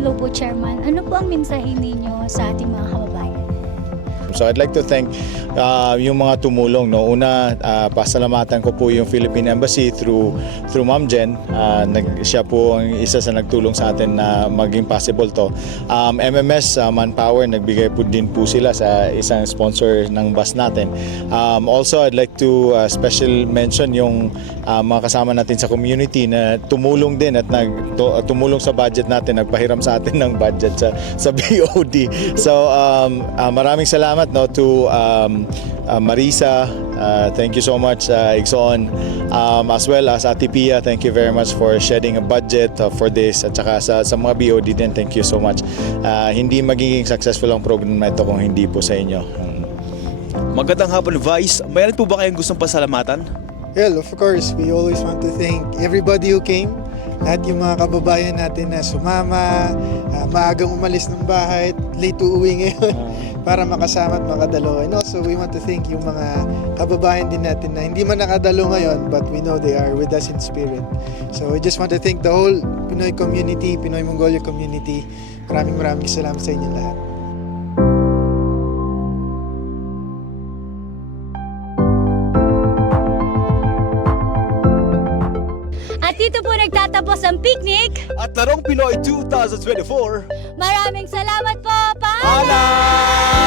hello po, Chairman. Ano po ang mensahe ninyo sa ating mga kababayan? So I'd like to thank yung mga tumulong. No? Una, pasalamatan ko po yung Philippine Embassy through Ma'am Jen. Siya po ang isa sa nagtulong sa atin na maging possible to. MMS Manpower, nagbigay po din po sila sa isang sponsor ng bus natin. Also, I'd like to special mention yung mga kasama natin sa community na tumulong din at tumulong sa budget natin, nagpahiram sa atin ng budget sa BOD. So maraming salamat to Marisa, thank you so much, Igsoon, as well as Ate Pia, thank you very much for shedding a budget for this, at saka sa mga BOD din, thank you so much. Hindi magiging successful ang program na ito kung hindi po sa inyo. Magandang hapon, Vice. Mayroon po ba kayong gustong pasalamatan? Well, of course, we always want to thank everybody who came. Lahat yung mga kababayan natin na sumama, maagang umalis ng bahay, late uuwi ngayon para makasama at makadalo. And also, we want to thank yung mga kababayan din natin na hindi man nakadalo ngayon, but we know they are with us in spirit. So, we just want to thank the whole Pinoy community, Pinoy Mongolia community. Maraming salamat sa inyo lahat. At dito po nagtatapos ang picnic. At Larong Pinoy 2024. Maraming salamat po. Paalam! Paalam!